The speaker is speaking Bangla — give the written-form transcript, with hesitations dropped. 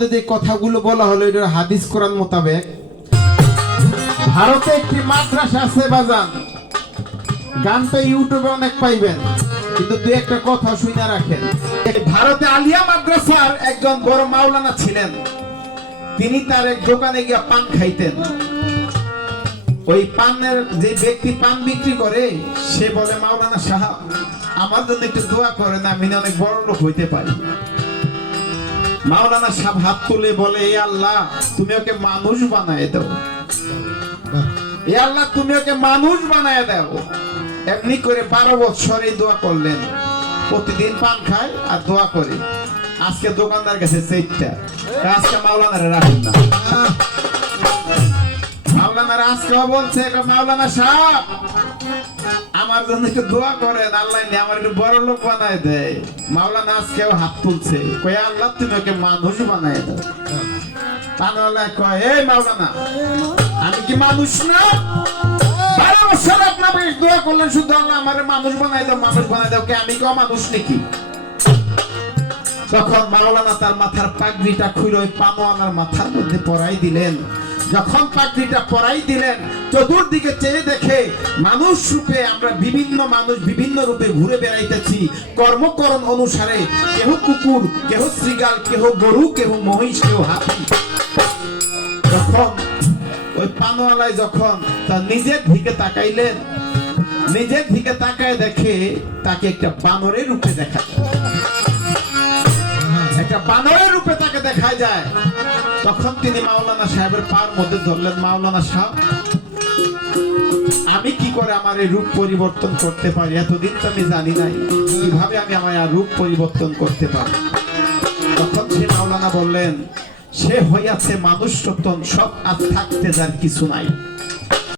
মধ্যে যে কথাগুলো বলা হলো এটা হাদিস কোরআন মোতাবেক। ভারতে একটি মাদ্রাসা আছে বাজান, গানটা ইউটিউবে অনেক পাইবেন, কিন্তু দুই একটা কথা শুনে রাখেন। ভারতে আলিয়া মাদ্রাসার একজন বড় মাওলানা ছিলেন। তিনি তার এক দোকানে গিয়ে পান খাইতেন। ওই পানের যে ব্যক্তি পান বিক্রি করে সে বলে, মাওলানা সাহেব আমার জন্য একটু দোয়া করেন, আমি অনেক বড় লোক হইতে পারি। মাওলানা সাহেব হাত তুলে বলে, এ আল্লাহ তুমি ওকে মানুষ বানায় দাও, এ আল্লাহ তুমি ওকে মানুষ বানায় দাও। এমনি করে 12 বছর এই দোয়া করলেন। প্রতিদিন পান খায় আর দোয়া করে। আজকে দোকানদার কাছে সেইটা, আজকে মাওলানারে রাখেন না। মাওলানার আজকেও বলছে, মাওলানা সাহেব আমার জন্য একটু দোয়া করেন, আল্লাহ আমার একটু বড় লোক বানায় দেয়। মাওলানা আজকেও হাত তুলছে, কয় আল্লাহ তুমি ওকে মানুষ বানায় দাও। পানওয়ালা কয়, এই মাওলানা আমি কি মানুষ না? 12 বছর আপনার দোয়া করলেন, শুধু আল্লাহ আমার মানুষ বানায় দাও, মানুষ বানায় দাও, কে আমি কেউ মানুষ নাকি? তখন মাওলানা তার মাথার পাগড়িটা খুলে ওই পানওয়ালার মাথার মধ্যে পরাই দিলেন। যখন পাগড়িটা পরাই দিলেন, চতুর্দিকে চেয়ে দেখে মানুষ রূপে আমরা বিভিন্ন মানুষ বিভিন্ন রূপে ঘুরে বেড়াইতেছি কর্মকরণ অনুসারে। কেহ কুকুর, কেহ শ্রীগাল, কেহ গরু, কেহ মহিষ, কেহ হাতি। তখন ওই পানওয়ালায় যখন তার নিজের দিকে তাকাইলেন, নিজের দিকে তাকায় দেখে তাকে একটা বানরের রূপে দেখা যায়, একটা বানরের রূপে তাকে দেখা যায়। তখন তিনি মাওলানা সাহেবের পার মধ্যে ধরলেন, মাওলানা সাহেব আমি কি করে আমার এই রূপ পরিবর্তন করতে পারি? এতদিন তো আমি জানি নাই, কিভাবে আমি আমার রূপ পরিবর্তন করতে পারি? তখন সে মাওলানা বললেন, সে হইয়াছে মানুষ রতন, সব আজ থাকতে যার কিছু নাই।